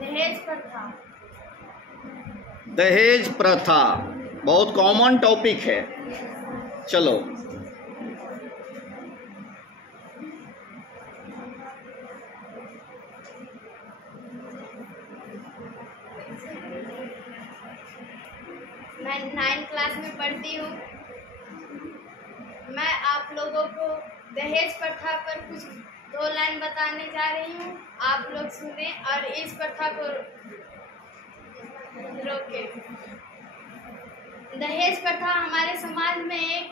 दहेज प्रथा। दहेज प्रथा बहुत कॉमन टॉपिक है। चलो, मैं 9th क्लास में पढ़ती हूँ। मैं आप लोगों को दहेज प्रथा पर कुछ 2 लाइन बताने जा रही हूँ। आप लोग सुने और इस प्रथा को रोके। दहेज प्रथा हमारे समाज में एक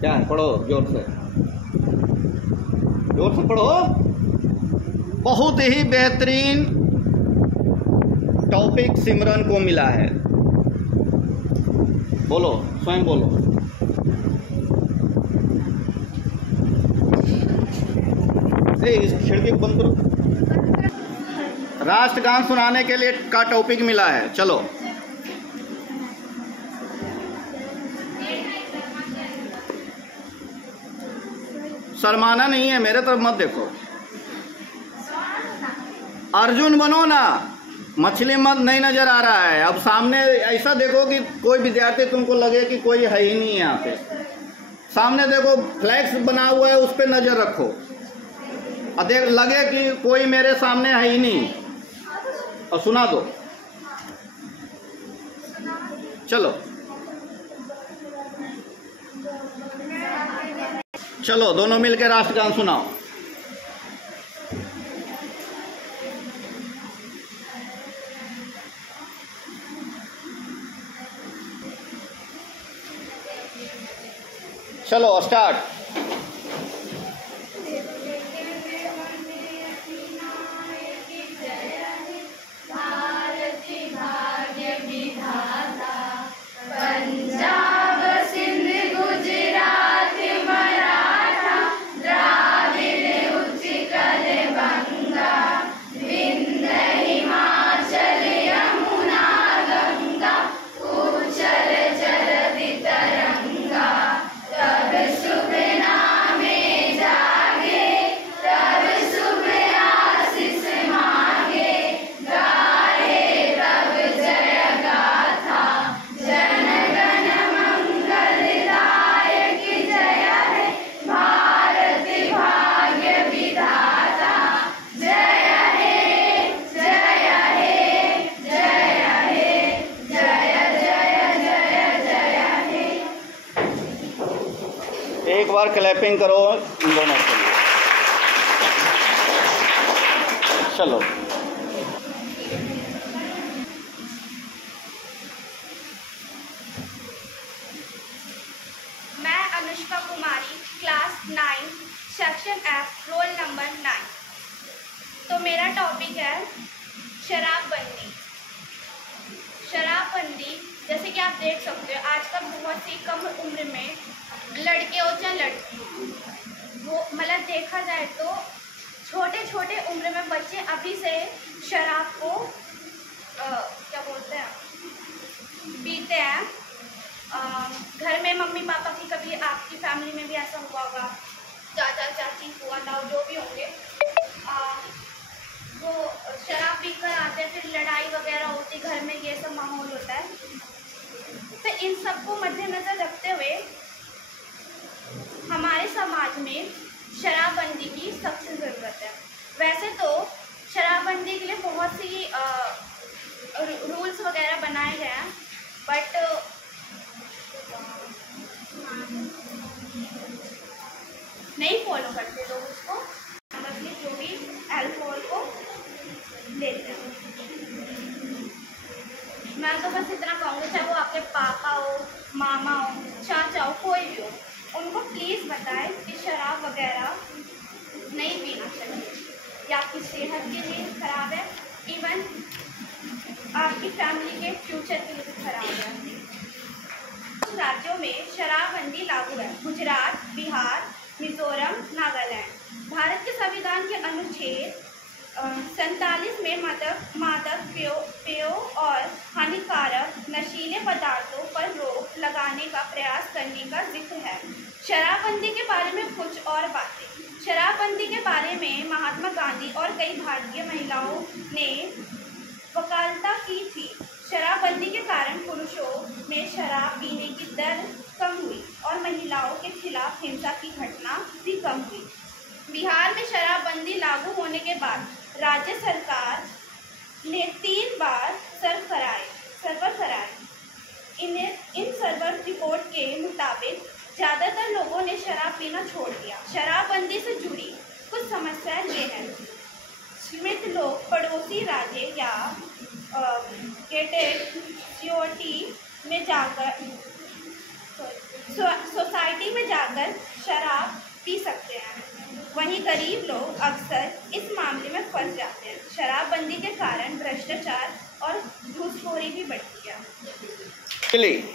क्या है? पढ़ो जोर से, जोर से पढ़ो। बहुत ही बेहतरीन टॉपिक सिमरन को मिला है। बोलो, स्वयं बोलो। इस खिड़की को बंद करो। राष्ट्रगान सुनाने के लिए का टॉपिक मिला है। चलो, शर्माना नहीं है, मेरे तरफ मत देखो। अर्जुन बनो ना, मछली मत नहीं नजर आ रहा है। अब सामने ऐसा देखो कि कोई विद्यार्थी तुमको लगे कि कोई है ही नहीं यहाँ पे। सामने देखो, फ्लैक्स बना हुआ है, उस पर नजर रखो और देख लगे कि कोई मेरे सामने है ही नहीं, और सुना दो। चलो चलो, दोनों मिलकर राष्ट्रगान सुनाओ। चलो स्टार्ट। एक बार क्लैपिंग करो इन दोनों के लिए। चलो, मैं Anushka Kumari, class 9, section F, roll number 9। तो मेरा टॉपिक है शराबबंदी। शराबबंदी, जैसे कि आप देख सकते हो, आजकल बहुत ही कम उम्र में लड़के हो चाहे लड़की, वो मतलब देखा जाए तो छोटे छोटे उम्र में बच्चे अभी से शराब को क्या बोलते हैं, पीते हैं। घर में मम्मी पापा की, कभी आपकी फैमिली में भी ऐसा हुआ होगा, चाचा चाची हुआ था, जो भी होंगे, वो शराब पीकर आते हैं, फिर लड़ाई वगैरह होती, घर में ये सब माहौल होता है। तो इन सबको मद्देनजर रखते हुए हमारे समाज में शराबबंदी की सख्त ज़रूरत है। वैसे तो शराबबंदी के लिए बहुत सी रूल्स वगैरह बनाए गए हैं, बट नहीं फॉलो करते लोग उसको, मतलब जो भी अल्कोहल को लेते हैं। मैं तो बस इतना कहूँगी, चाहे वो आपके पापा हो, मामा हो, चाचा हो, कोई भी हो, उनको प्लीज़ बताएं कि शराब वगैरह नहीं पीना चाहिए। ये आपकी सेहत के लिए ख़राब है, इवन आपकी फैमिली के फ्यूचर के लिए भी ख़राब है। कुछ राज्यों में शराबबंदी लागू है: गुजरात, बिहार, मिजोरम, नागालैंड। भारत के संविधान के अनुच्छेद 1947 में मादक पेयों और हानिकारक नशीले पदार्थों पर रोक लगाने का प्रयास करने का जिक्र है। शराबबंदी के बारे में कुछ और बातें। शराबबंदी के बारे में महात्मा गांधी और कई भारतीय महिलाओं ने वकालता की थी। शराबबंदी के कारण पुरुषों में शराब पीने की दर कम हुई और महिलाओं के खिलाफ हिंसा की घटना भी कम हुई। बिहार में शराबबंदी लागू होने के बाद राज्य सरकार ने 3 बार सर्वर कराए। इन सर्वर रिपोर्ट के मुताबिक ज़्यादातर लोगों ने शराब पीना छोड़ दिया। शराबबंदी से जुड़ी कुछ समस्याएं ये हैं। सीमित लोग पड़ोसी राज्य या गेटेड सिटी में जाकर सोसाइटी में जाकर शराब पी सकते हैं। वहीं गरीब लोग अक्सर इस मामले में फंस जाते हैं। शराबबंदी के कारण भ्रष्टाचार और घूसखोरी भी बढ़ती है। चलिए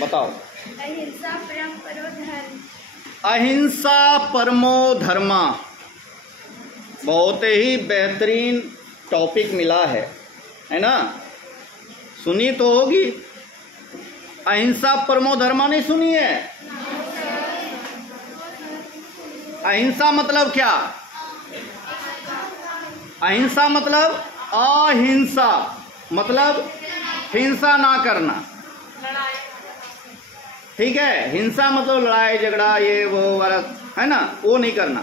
बताओ। अहिंसा परमो धर्म। अहिंसा परमो धर्म बहुत ही बेहतरीन टॉपिक मिला है ना? सुनी तो होगी। अहिंसा परमो धर्म नहीं सुनी है? अहिंसा मतलब क्या? अहिंसा मतलब अहिंसा, मतलब हिंसा ना करना। ठीक है, हिंसा मतलब लड़ाई झगड़ा ये वो वाला है ना, वो नहीं करना।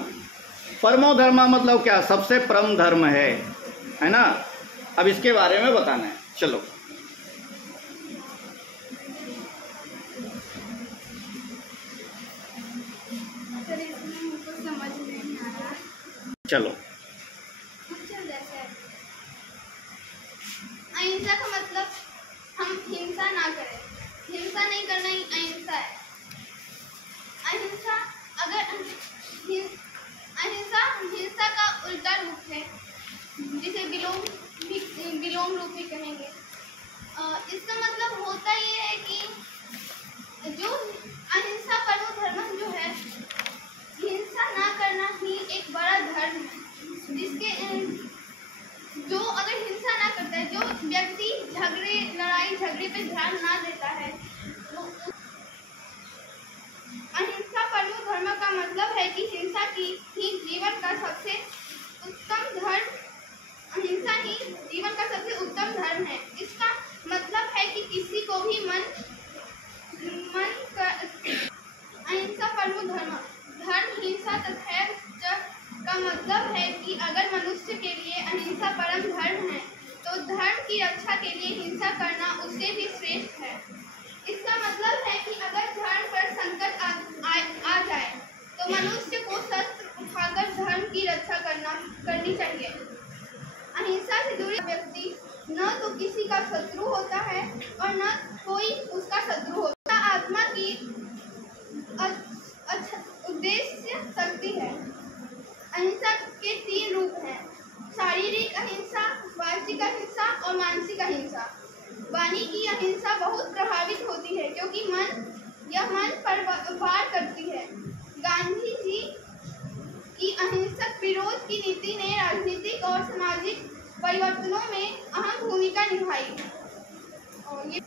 परमो धर्म मतलब क्या? सबसे परम धर्म है ना? अब इसके बारे में बताना है। चलो चलो। अहिंसा का मतलब हम हिंसा ना करें। हिंसा नहीं करना ही अहिंसा है। अहिंसा हिंसा का उल्टा रूप है, जिसे विलोम रूप भी कहेंगे। इसका मतलब होता ये है कि जो अहिंसा परमो धर्म जो है, हिंसा ना करना ही एक बड़ा धर्म है। जिसके जो अगर हिंसा ना करता है, जो व्यक्ति लड़ाई झगड़े पे ध्यान ना देता है, अहिंसा परमो धर्म का मतलब है कि हिंसा ही जीवन का सबसे उत्तम धर्म। अहिंसा ही जीवन का सबसे उत्तम धर्म है। इसका मतलब है कि किसी को भी अहिंसा परमो धर्म हिंसा तथा का मतलब है कि अगर मनुष्य के लिए अहिंसा परम धर्म है, तो धर्म की रक्षा के लिए हिंसा करना उससे भी श्रेष्ठ है। इसका मतलब है कि अगर धर्म पर संकट आ जाए तो मनुष्य को शस्त्र उठाकर धर्म की रक्षा करनी चाहिए। अहिंसा से जुड़े व्यक्ति न तो किसी का शत्रु होता है और न कोई उसका शत्रु होता। आत्मा की उद्देश्य शक्ति है। अहिंसा के 3 रूप हैं: शारीरिक अहिंसा, वाचिक अहिंसा और मानसिक अहिंसा। वाणी की अहिंसा बहुत प्रभावित होती है क्योंकि मन पर वार करती है। गांधी जी की अहिंसक विरोध की नीति ने राजनीतिक और सामाजिक परिवर्तनों में अहम भूमिका निभाई। और ये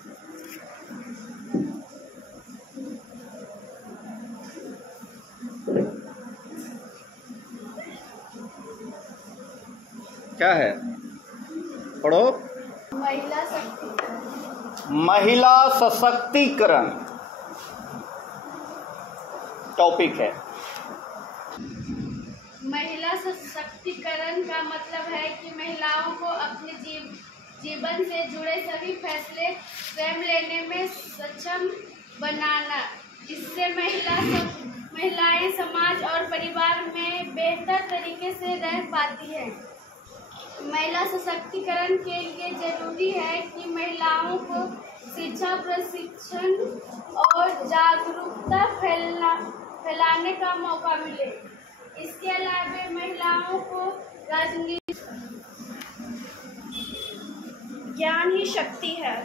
क्या है? पढ़ो। महिला सशक्तिकरण टॉपिक है। महिला सशक्तिकरण का मतलब है कि महिलाओं को अपने जीवन से जुड़े सभी फैसले स्वयं लेने में सक्षम बनाना, जिससे महिलाएं समाज और परिवार में बेहतर तरीके से रह पाती हैं। महिला सशक्तिकरण के लिए जरूरी है कि महिलाओं को शिक्षा, प्रशिक्षण और जागरूकता फैलाने का मौका मिले। इसके अलावा महिलाओं को ज्ञान ही शक्ति है।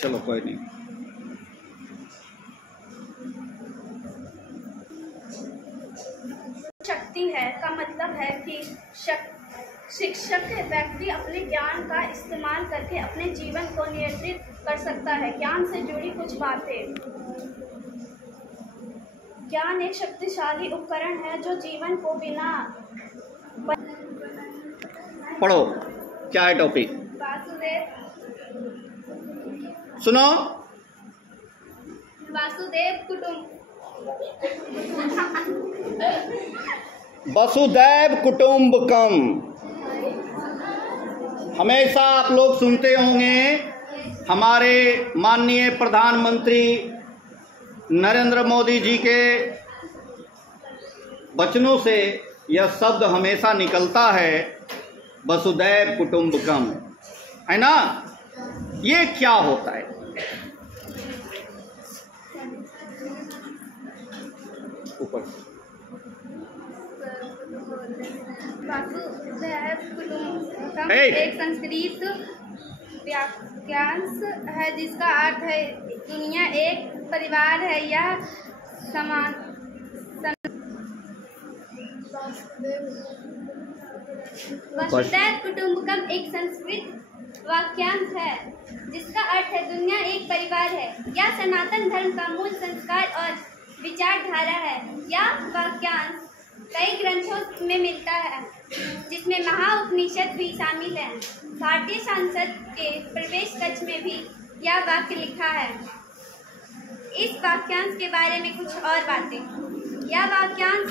चलो कोई नहीं। शक्ति है का मतलब है कि शिक्षक व्यक्ति अपने ज्ञान का इस्तेमाल करके अपने जीवन को नियंत्रित कर सकता है। ज्ञान से जुड़ी कुछ बातें। ज्ञान एक शक्तिशाली उपकरण है जो जीवन को बिना पढ़ो क्या है टॉपिक, वासुदेव सुनो। वासुदेव कुटुंब वसुदैव कुटुंबकम हमेशा आप लोग सुनते होंगे। हमारे माननीय प्रधानमंत्री नरेंद्र मोदी जी के वचनों से यह शब्द हमेशा निकलता है, वसुदैव कुटुंबकम, है ना। ये क्या होता है? ऊपर वासुदेव कुटुंबकम एक संस्कृत वाक्यांश है जिसका अर्थ है दुनिया एक परिवार है। यह समान वसुदैव कुटुंबकम एक संस्कृत वाक्यांश है जिसका अर्थ है दुनिया एक परिवार है। यह सनातन धर्म का मूल संस्कार और विचारधारा है। यह वाक्यांश कई ग्रंथों में मिलता है जिसमें महाउपनिषद भी शामिल है। भारतीय संसद के प्रवेश कक्ष में भी यह वाक्य लिखा है। इस वाक्यांश के बारे में कुछ और बातें। यह वाक्यांश